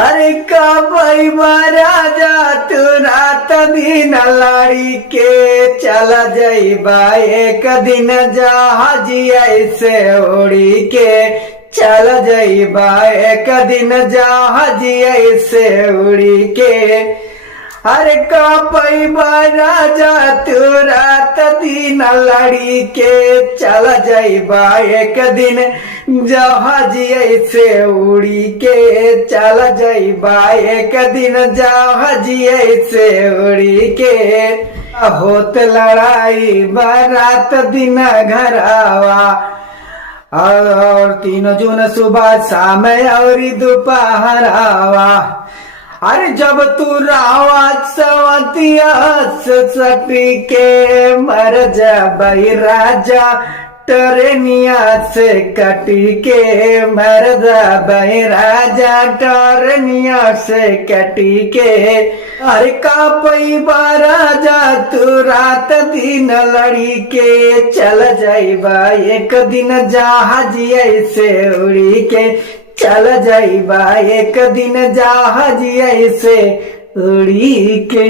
अरे का भाई राजा तू रात दिन लड़ी के चला जाइबा एक दिन जहाज ऐसे उड़ी के चल जाइबा एक दिन जहाज ऐसे उड़ी के। अरे का पैबा राजा तू रात दिन लड़ी के चल जाइबा एक दिन जहाज ऐसे उड़ी के चल जाइबा एक दिन जहाज ऐसे उड़ी के। होत लड़ाई बारात दिन घर आवा और 3 जून सुबह शाम और दोपहर आवा। अरे जब तू रावा सवतिया सती के मर जाबई राजा टरेनिया से कटी के मर जाबई राजा टरेनिया से कटी के। अरे का पैबा राजा तू रात दिन लड़ी के चल जाइबा एक दिन जहाज ऐसे उड़ी के चल जाइबा एक दिन जहाज ऐसे उड़ी के।